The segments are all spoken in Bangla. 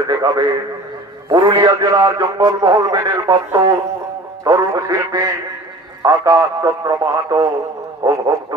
করে দেখাবে পুরুলিয়া জেলার জঙ্গলমহল মেডেল প্রাপ্ত তরুণ শিল্পী আকাশ চন্দ্র মাহাতো ও ভক্ত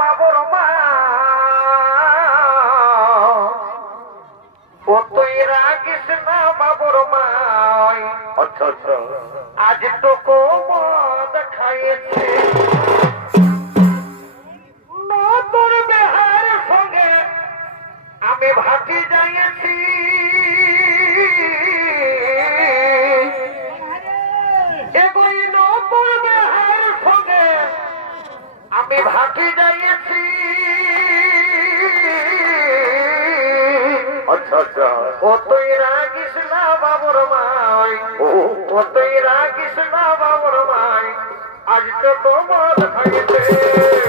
বাবুর মা ও তুই রাখিস না বাবুর মা আজ তো কোমদ খাইয়েছে। নতুন বেহার সঙ্গে আমি ভাটি যাইয়েছি। আমি ভাটি যাইয়েছি। আচ্ছা আচ্ছা। কতই রাগিস না বাবর মাই। ও। তুই রাগিস না বাবর মাই। আজ তো তোমার খাইতে।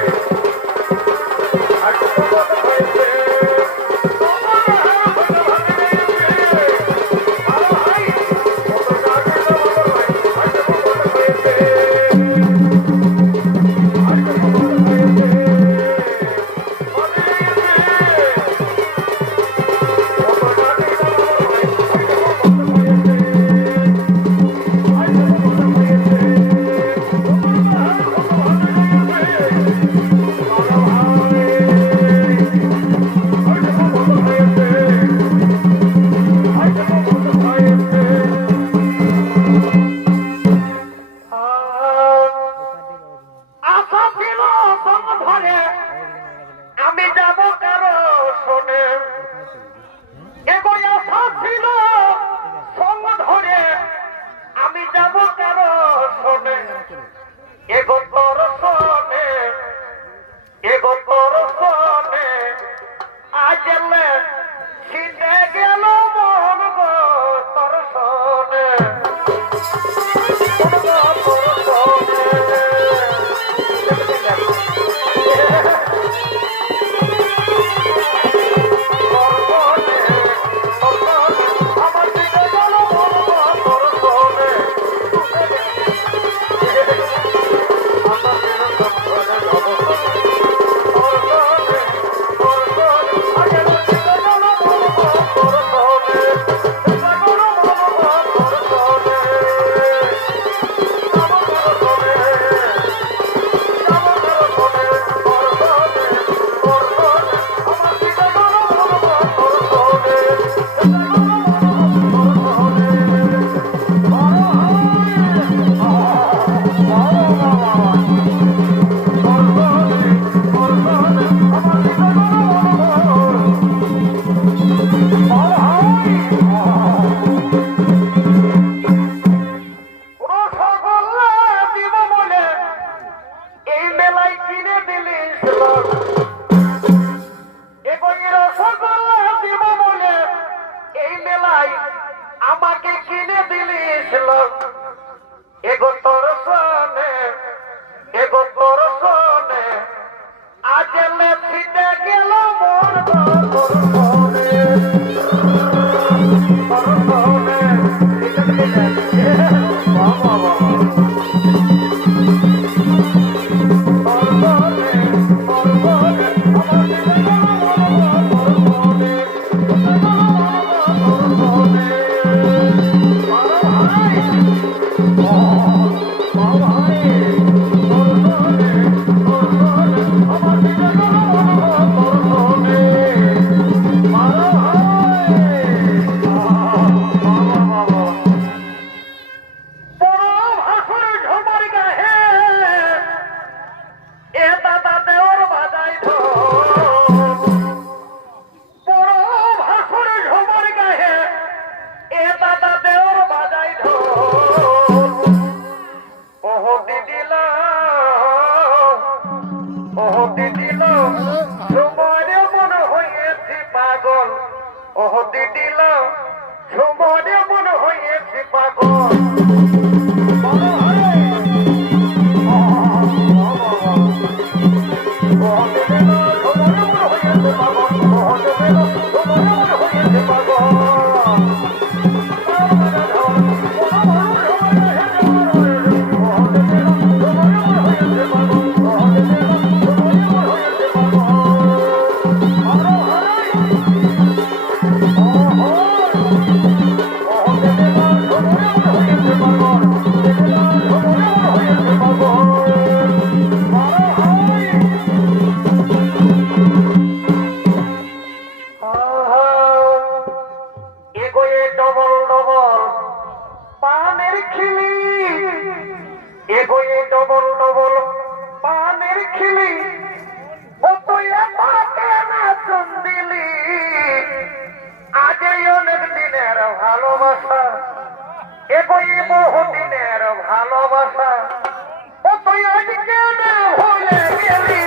কথা একই বহুদিনের ভালোবাসা। ও তুই আজকে না ভুলে গেলি?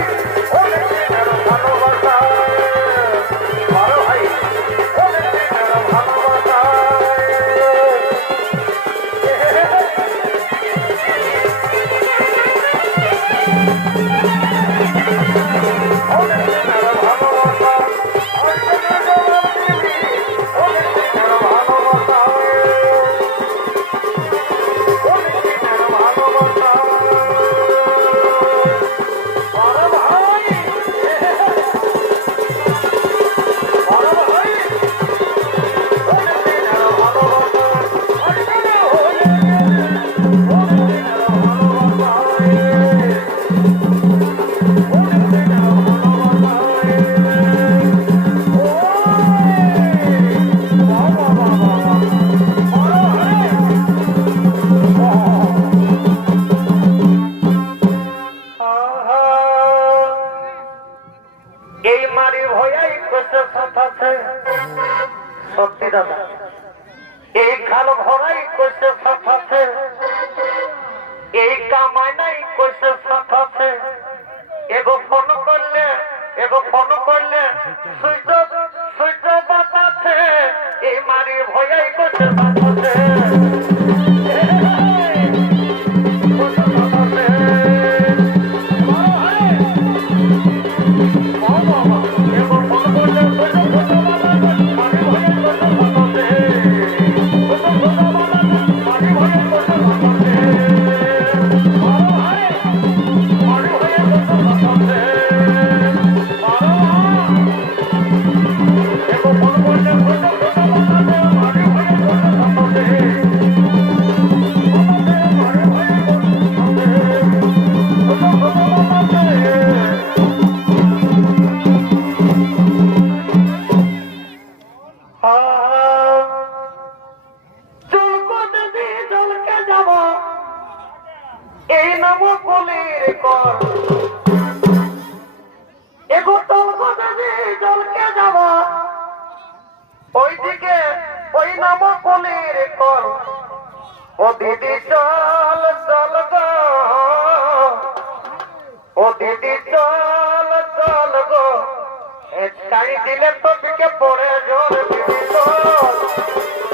থেকে পড়ে জোর বিবিত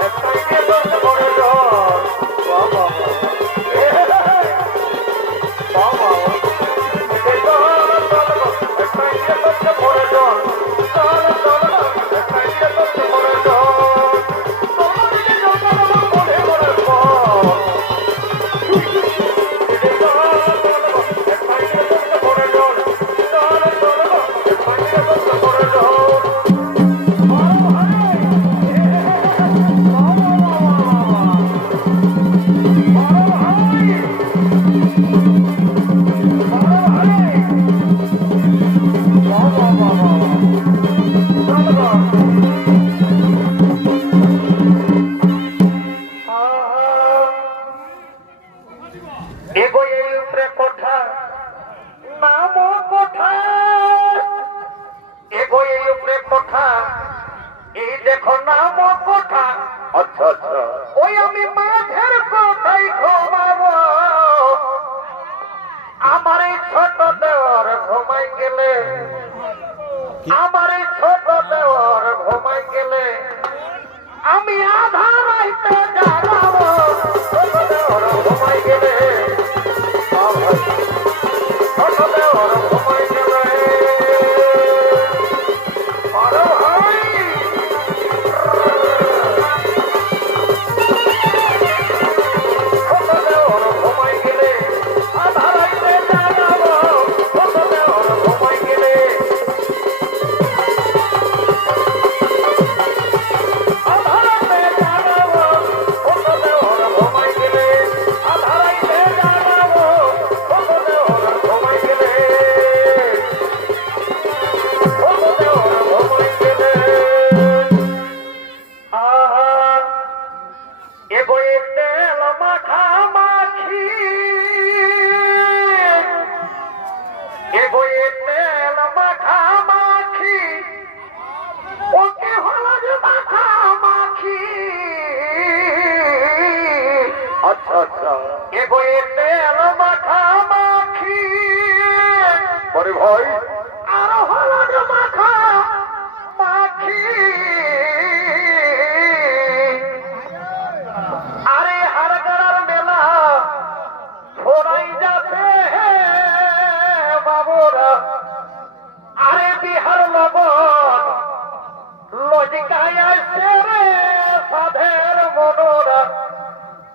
এক থেকে দশ পড়ে জোর বাবা।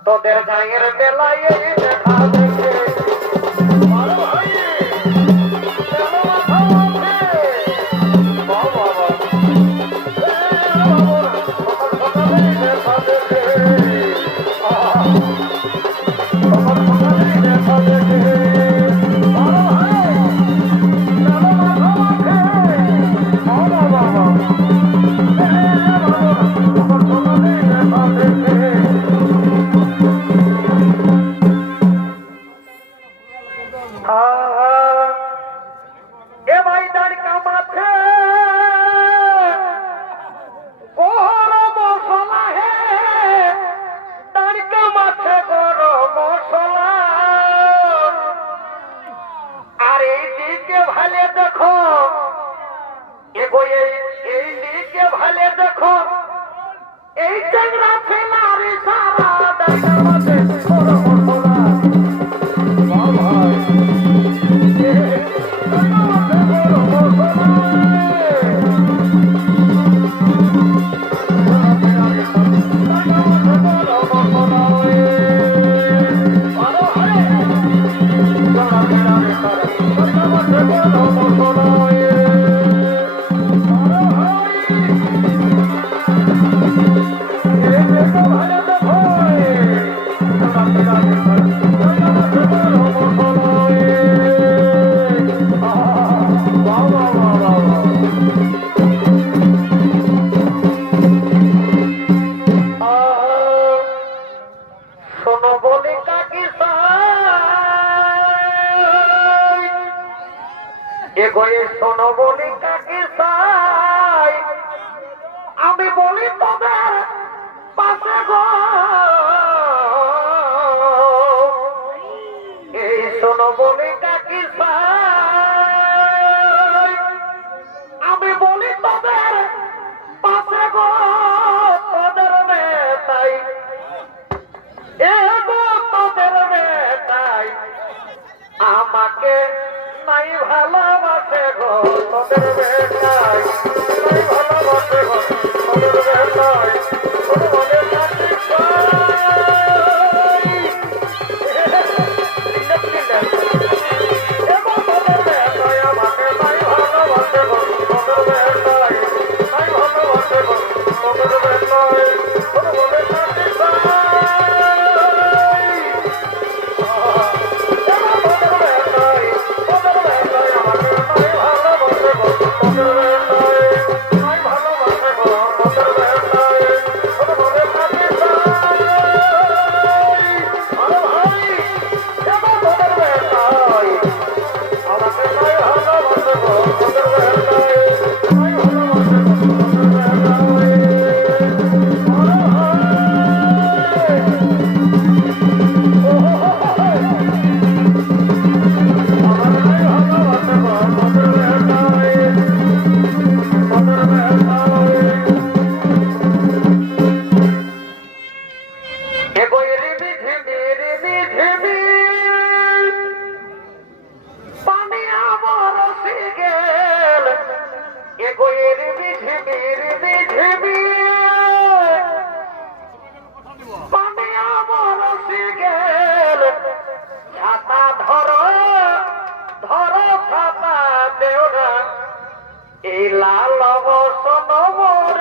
তোদের জায়ের বেলায় হয়ে শোনো বলি কাকে চাই? আমি বলি তবে পাশে গো। এই শোনো বলি কাকে চাই? আমি বলি তবে পাশে গো। তোদের নেতাই। এ আমাকে তোদের এই লাল অবসর মোর